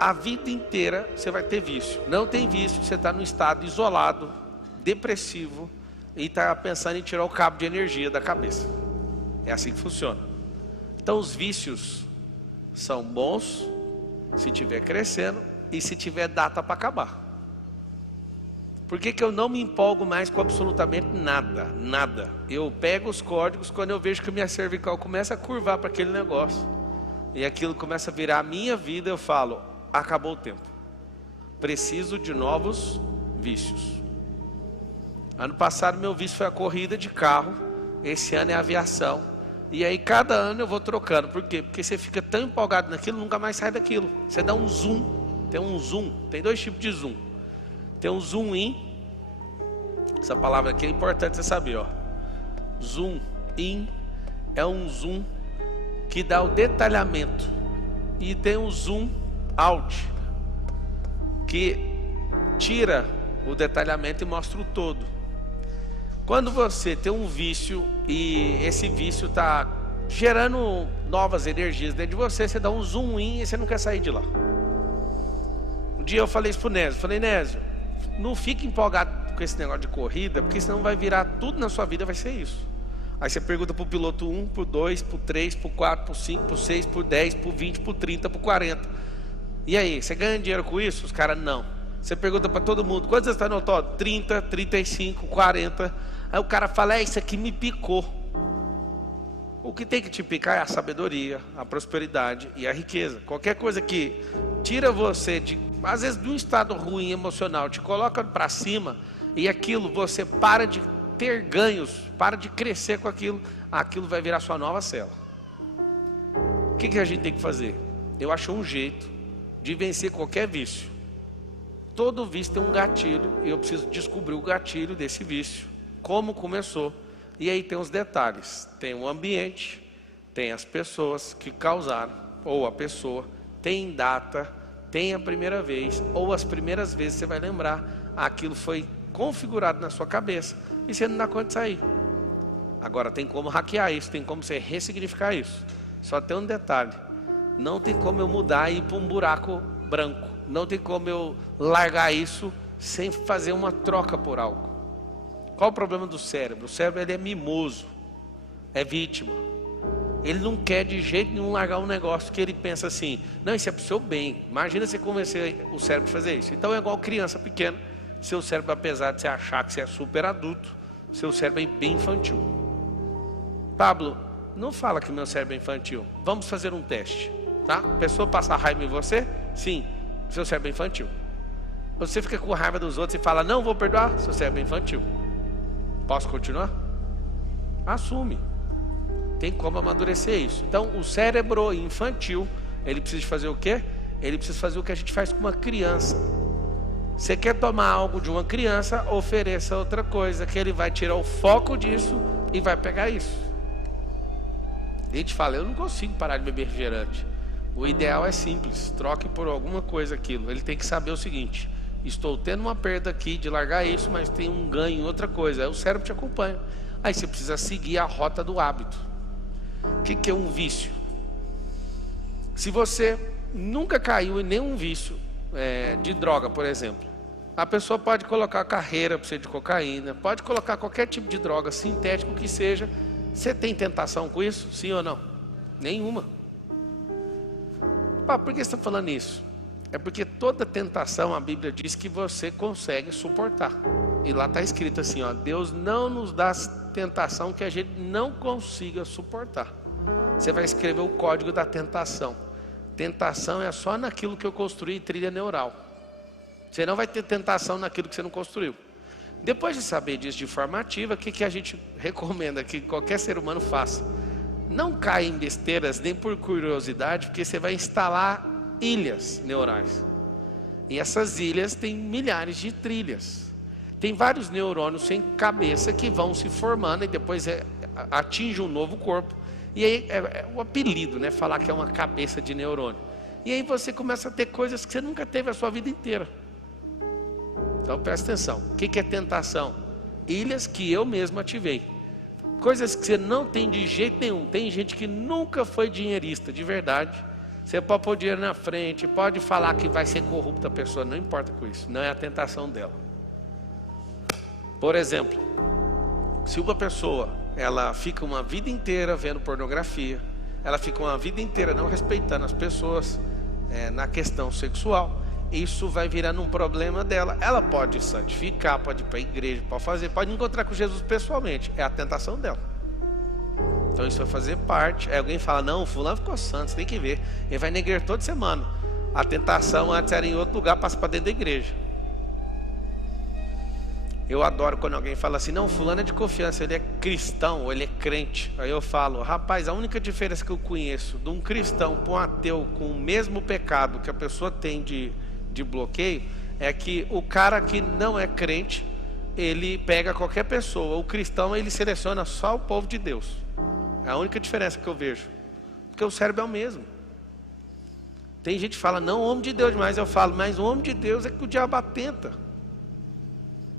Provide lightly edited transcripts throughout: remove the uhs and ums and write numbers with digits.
a vida inteira você vai ter vício. Não tem vício, você está num estado isolado, depressivo, e está pensando em tirar o cabo de energia da cabeça. É assim que funciona. Então os vícios são bons se estiver crescendo e se tiver data para acabar. Por que que eu não me empolgo mais com absolutamente nada? Nada. Eu pego os códigos quando eu vejo que minha cervical começa a curvar para aquele negócio. E aquilo começa a virar a minha vida, eu falo, acabou o tempo. Preciso de novos vícios. Ano passado meu vício foi a corrida de carro. Esse ano é a aviação. E aí cada ano eu vou trocando. Por quê? Porque você fica tão empolgado naquilo, nunca mais sai daquilo. Você dá um zoom. Tem um zoom. Tem dois tipos de zoom. Tem um zoom in. Essa palavra aqui é importante você saber, ó. Zoom in é um zoom que dá o detalhamento. E tem um zoom out, que tira o detalhamento e mostra o todo. Quando você tem um vício e esse vício está gerando novas energias dentro de você, você dá um zoom in e você não quer sair de lá. Um dia eu falei isso pro Nésio, falei, Nésio, não fique empolgado com esse negócio de corrida, porque senão vai virar tudo na sua vida, vai ser isso. Aí você pergunta pro piloto 1, pro 2, pro 3, pro 4, pro 5, pro 6, pro 10, pro 20, pro 30, pro 40. E aí, você ganha dinheiro com isso? Os caras não. Você pergunta para todo mundo, quantos você está no autódromo? 30, 35, 40. Aí o cara fala, isso aqui me picou. O que tem que te picar é a sabedoria, a prosperidade e a riqueza. Qualquer coisa que tira você, às vezes, de um estado ruim emocional, te coloca para cima, e aquilo, você para de ter ganhos, para de crescer com aquilo, aquilo vai virar sua nova cela. O que a gente tem que fazer? Eu acho um jeito de vencer qualquer vício. Todo vício tem um gatilho, e eu preciso descobrir o gatilho desse vício, como começou. E aí tem os detalhes, tem o ambiente, tem as pessoas que causaram, ou a pessoa, tem data, tem a primeira vez, ou as primeiras vezes você vai lembrar, aquilo foi configurado na sua cabeça, e você não dá conta de sair. Agora tem como hackear isso, tem como você ressignificar isso. Só tem um detalhe, não tem como eu mudar e ir para um buraco branco, não tem como eu largar isso sem fazer uma troca por algo. Qual o problema do cérebro? O cérebro ele é mimoso, é vítima. Ele não quer de jeito nenhum largar um negócio que ele pensa assim, não, isso é para o seu bem. Imagina você convencer o cérebro a fazer isso. Então é igual criança pequena. Seu cérebro, apesar de você achar que você é super adulto, seu cérebro é bem infantil. Pablo, não fala que meu cérebro é infantil. Vamos fazer um teste, tá? A pessoa passa raiva em você? Sim, seu cérebro é infantil. Você fica com raiva dos outros e fala, não vou perdoar? Seu cérebro é infantil. Posso continuar? Assume. Tem como amadurecer isso. Então o cérebro infantil, ele precisa fazer o quê? Ele precisa fazer o que a gente faz com uma criança. Você quer tomar algo de uma criança, ofereça outra coisa, que ele vai tirar o foco disso e vai pegar isso. A gente fala, eu não consigo parar de beber refrigerante. O ideal é simples, troque por alguma coisa aquilo. Ele tem que saber o seguinte, estou tendo uma perda aqui de largar isso, mas tem um ganho em outra coisa. Aí o cérebro te acompanha. Aí você precisa seguir a rota do hábito. O que é um vício? Se você nunca caiu em nenhum vício de droga, por exemplo, a pessoa pode colocar carreira para você de cocaína, pode colocar qualquer tipo de droga, sintético que seja. Você tem tentação com isso? Sim ou não? Nenhuma. Por que você está falando isso? É porque toda tentação, a Bíblia diz que você consegue suportar. E lá está escrito assim, ó, Deus não nos dá tentação que a gente não consiga suportar. Você vai escrever o código da tentação. Tentação é só naquilo que eu construí trilha neural. Você não vai ter tentação naquilo que você não construiu. Depois de saber disso de forma ativa, o que a gente recomenda que qualquer ser humano faça? Não caia em besteiras nem por curiosidade, porque você vai instalar ilhas neurais. E essas ilhas têm milhares de trilhas. Tem vários neurônios sem cabeça que vão se formando e depois atingem um novo corpo. E aí é o apelido, né? Falar que é uma cabeça de neurônio. E aí você começa a ter coisas que você nunca teve a sua vida inteira. Então presta atenção. O que é tentação? Ilhas que eu mesmo ativei. Coisas que você não tem de jeito nenhum. Tem gente que nunca foi dinheirista, de verdade. Você pode pôr dinheiro na frente, pode falar que vai ser corrupta a pessoa, não importa com isso, não é a tentação dela. Por exemplo, se uma pessoa, ela fica uma vida inteira vendo pornografia, ela fica uma vida inteira não respeitando as pessoas na questão sexual, isso vai virando um problema dela. Ela pode santificar, pode ir para a igreja, pode encontrar com Jesus pessoalmente, é a tentação dela. Então isso vai fazer parte. Aí alguém fala, não, fulano ficou santo, você tem que ver, ele vai na igreja toda semana. A tentação antes era em outro lugar, passa para dentro da igreja. Eu adoro quando alguém fala assim, não, fulano é de confiança, ele é cristão, ou ele é crente. Aí eu falo, rapaz, a única diferença que eu conheço de um cristão para um ateu com o mesmo pecado que a pessoa tem de bloqueio, é que o cara que não é crente, ele pega qualquer pessoa. O cristão, ele seleciona só o povo de Deus. É a única diferença que eu vejo. Porque o cérebro é o mesmo. Tem gente que fala, não, homem de Deus demais. Eu falo, mas o homem de Deus é que o diabo atenta.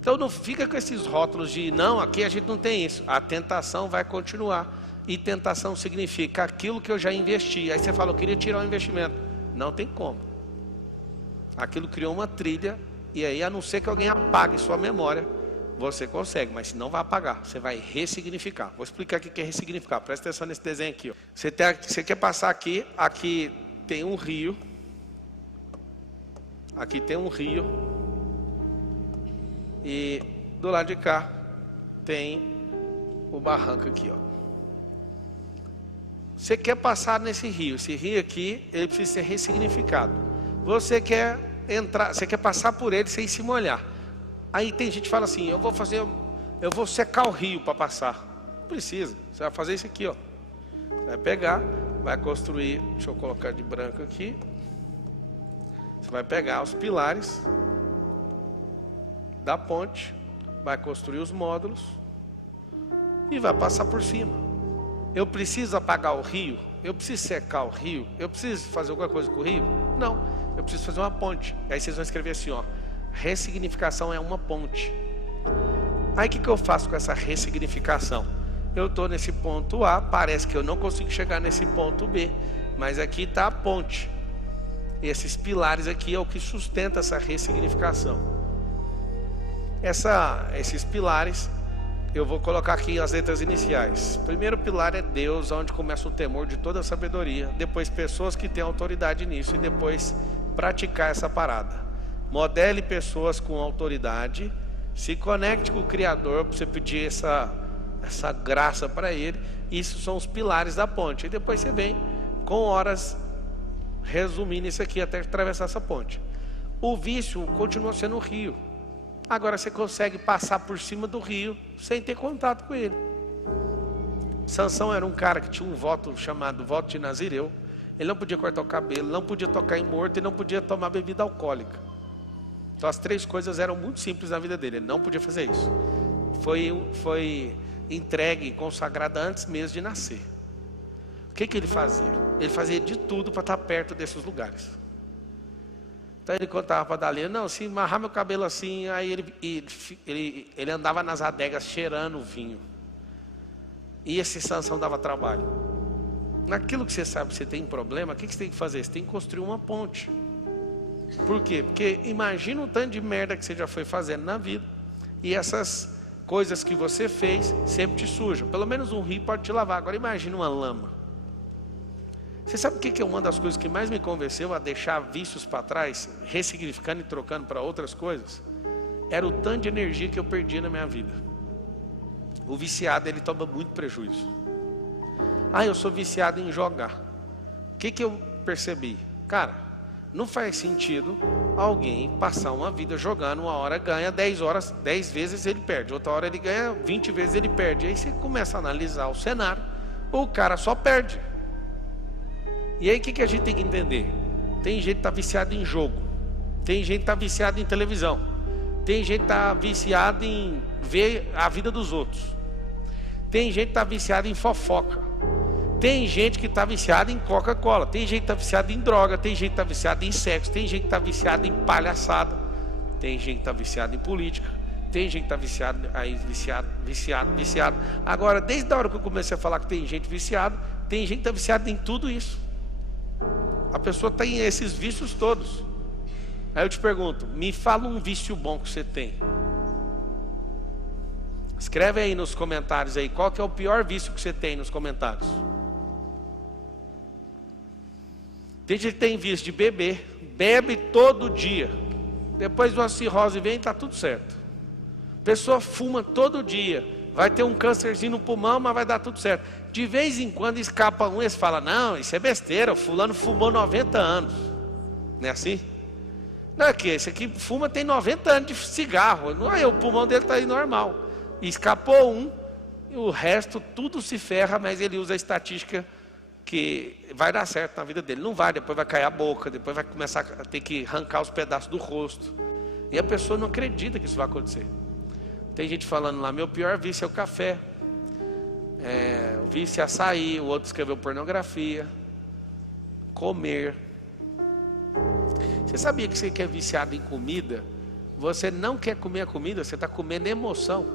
Então não fica com esses rótulos de, não, aqui a gente não tem isso. A tentação vai continuar. E tentação significa aquilo que eu já investi. Aí você fala, eu queria tirar o investimento. Não tem como. Aquilo criou uma trilha. E aí, a não ser que alguém apague sua memória, você consegue, mas não vai apagar, você vai ressignificar. Vou explicar o que é ressignificar, presta atenção nesse desenho aqui. Ó. Você quer passar aqui, aqui tem um rio. Aqui tem um rio. E do lado de cá tem o barranco aqui, ó. Você quer passar nesse rio. Esse rio aqui, ele precisa ser ressignificado. Você quer entrar, você quer passar por ele sem se molhar. Aí tem gente que fala assim, eu vou secar o rio para passar. Não precisa, você vai fazer isso aqui, ó. Você vai pegar, vai construir, deixa eu colocar de branco aqui. Você vai pegar os pilares da ponte, vai construir os módulos e vai passar por cima. Eu preciso apagar o rio? Eu preciso secar o rio? Eu preciso fazer alguma coisa com o rio? Não, eu preciso fazer uma ponte. Aí vocês vão escrever assim, ó, ressignificação é uma ponte. Aí o que eu faço com essa ressignificação? Eu estou nesse ponto A, parece que eu não consigo chegar nesse ponto B, mas aqui está a ponte. Esses pilares aqui é o que sustenta essa ressignificação. Esses pilares, eu vou colocar aqui as letras iniciais. Primeiro pilar é Deus, onde começa o temor de toda a sabedoria. Depois pessoas que têm autoridade nisso e depois praticar essa parada. Modele pessoas com autoridade, se conecte com o Criador para você pedir essa graça para Ele. Isso são os pilares da ponte. E depois você vem com horas resumindo isso aqui até atravessar essa ponte. O vício continua sendo o rio. Agora você consegue passar por cima do rio sem ter contato com ele. Sansão era um cara que tinha um voto chamado voto de Nazireu. Ele não podia cortar o cabelo, não podia tocar em morto e não podia tomar bebida alcoólica. Então as três coisas eram muito simples na vida dele. Ele não podia fazer isso. Foi entregue, consagrado antes mesmo de nascer. O que ele fazia? Ele fazia de tudo para estar perto desses lugares. Então ele contava para Dalila, não, se amarrar meu cabelo assim, aí ele andava nas adegas cheirando o vinho. E esse Sansão dava trabalho. Naquilo que você sabe que você tem problema, o que você tem que fazer? Você tem que construir uma ponte. Por quê? Porque imagina o tanto de merda que você já foi fazendo na vida, e essas coisas que você fez sempre te sujam. Pelo menos um rio pode te lavar. Agora imagina uma lama. Você sabe o que é uma das coisas que mais me convenceu a deixar vícios para trás, ressignificando e trocando para outras coisas? Era o tanto de energia que eu perdi na minha vida. O viciado, ele toma muito prejuízo. Eu sou viciado em jogar. O que eu percebi? Cara, não faz sentido alguém passar uma vida jogando, uma hora ganha, 10 vezes ele perde, outra hora ele ganha, 20 vezes ele perde. Aí você começa a analisar o cenário, o cara só perde. E aí o que a gente tem que entender? Tem gente que está viciado em jogo, tem gente que está viciado em televisão, tem gente que está viciado em ver a vida dos outros, tem gente que está viciado em fofoca, tem gente que está viciado em Coca-Cola, tem gente que está viciado em droga, tem gente que está viciado em sexo, tem gente que está viciado em palhaçada, tem gente que está viciado em política, tem gente que está viciado. Agora, desde a hora que eu comecei a falar que tem gente viciada, tem gente que está viciada em tudo isso. A pessoa tem esses vícios todos. Aí eu te pergunto, me fala um vício bom que você tem. Escreve aí nos comentários aí, qual que é o pior vício que você tem nos comentários. Tem gente que tem vício de beber, bebe todo dia. Depois de uma cirrose vem e está tudo certo. Pessoa fuma todo dia, vai ter um câncerzinho no pulmão, mas vai dar tudo certo. De vez em quando escapa um e você fala, não, isso é besteira, o fulano fumou 90 anos. Não é assim? Não é que esse aqui fuma tem 90 anos de cigarro, não é, o pulmão dele está aí normal. E escapou um, e o resto tudo se ferra, mas ele usa a estatística que vai dar certo na vida dele. Não vai, depois vai cair a boca, depois vai começar a ter que arrancar os pedaços do rosto. E a pessoa não acredita que isso vai acontecer. Tem gente falando lá, meu pior vício é o café. O vício é açaí, o outro escreveu pornografia. Comer. Você sabia que você que é viciado em comida, você não quer comer a comida, você está comendo emoção.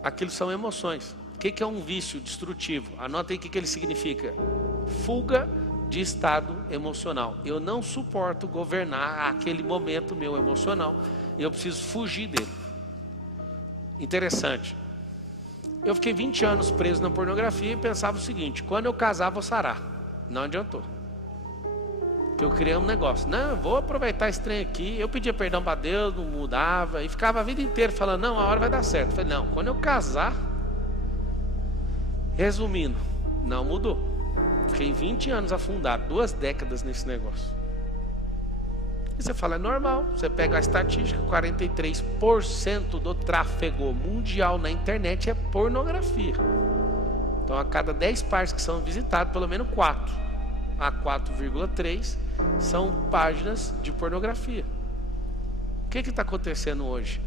Aquilo são emoções. O que é um vício destrutivo? Anota aí o que ele significa. Fuga de estado emocional. Eu não suporto governar aquele momento meu emocional. Eu preciso fugir dele. Interessante. Eu fiquei 20 anos preso na pornografia e pensava o seguinte, quando eu casar vou sarar. Não adiantou. Porque eu criei um negócio. Não, eu vou aproveitar esse trem aqui. Eu pedia perdão para Deus, não mudava. E ficava a vida inteira falando, não, a hora vai dar certo. Eu falei, não, quando eu casar... Resumindo, não mudou. Fiquei 20 anos afundado, 2 décadas nesse negócio. E você fala, é normal. Você pega a estatística, 43% do tráfego mundial na internet é pornografia. Então a cada 10 partes que são visitadas, pelo menos 4 a 4,3 são páginas de pornografia. O que está acontecendo hoje?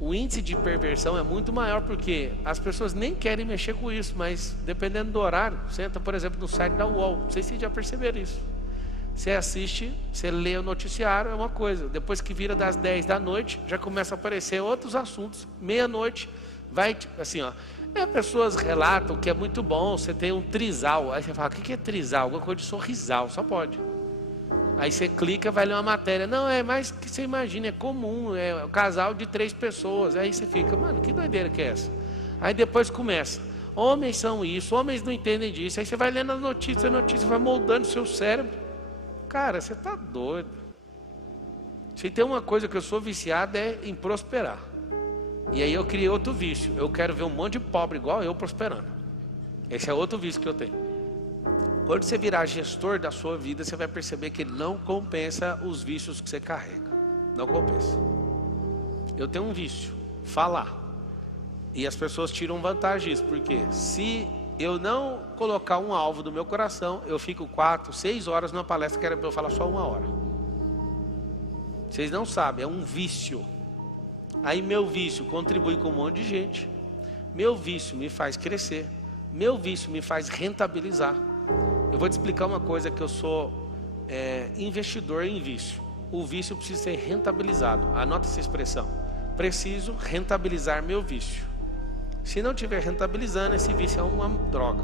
O índice de perversão é muito maior porque as pessoas nem querem mexer com isso, mas dependendo do horário, você entra, por exemplo, no site da UOL, não sei se vocês já perceberam isso. Você assiste, você lê o noticiário, é uma coisa, depois que vira das 10 da noite, já começa a aparecer outros assuntos, meia-noite, vai assim, ó. Pessoas relatam que é muito bom, você tem um trisal, aí você fala, o que é trisal? Alguma coisa de sorrisal, só pode. Aí você clica, vai ler uma matéria. Não, é mais que você imagina, é comum, é um casal de 3 pessoas. Aí você fica, mano, que doideira que é essa? Aí depois começa, homens são isso, homens não entendem disso. Aí você vai lendo as notícias, a notícia vai moldando o seu cérebro. Cara, você tá doido. Se tem uma coisa que eu sou viciado é em prosperar. E aí eu criei outro vício, eu quero ver um monte de pobre igual eu prosperando. Esse é outro vício que eu tenho. Quando você virar gestor da sua vida, você vai perceber que não compensa os vícios que você carrega. Não compensa. Eu tenho um vício, falar. E as pessoas tiram vantagem disso, porque se eu não colocar um alvo no meu coração, eu fico 4, 6 horas numa palestra que era para eu falar só 1 hora. Vocês não sabem, é um vício. Aí meu vício contribui com um monte de gente. Meu vício me faz crescer. Meu vício me faz rentabilizar. Eu vou te explicar uma coisa que eu sou investidor em vício. O vício precisa ser rentabilizado. Anota essa expressão. Preciso rentabilizar meu vício. Se não estiver rentabilizando, esse vício é uma droga.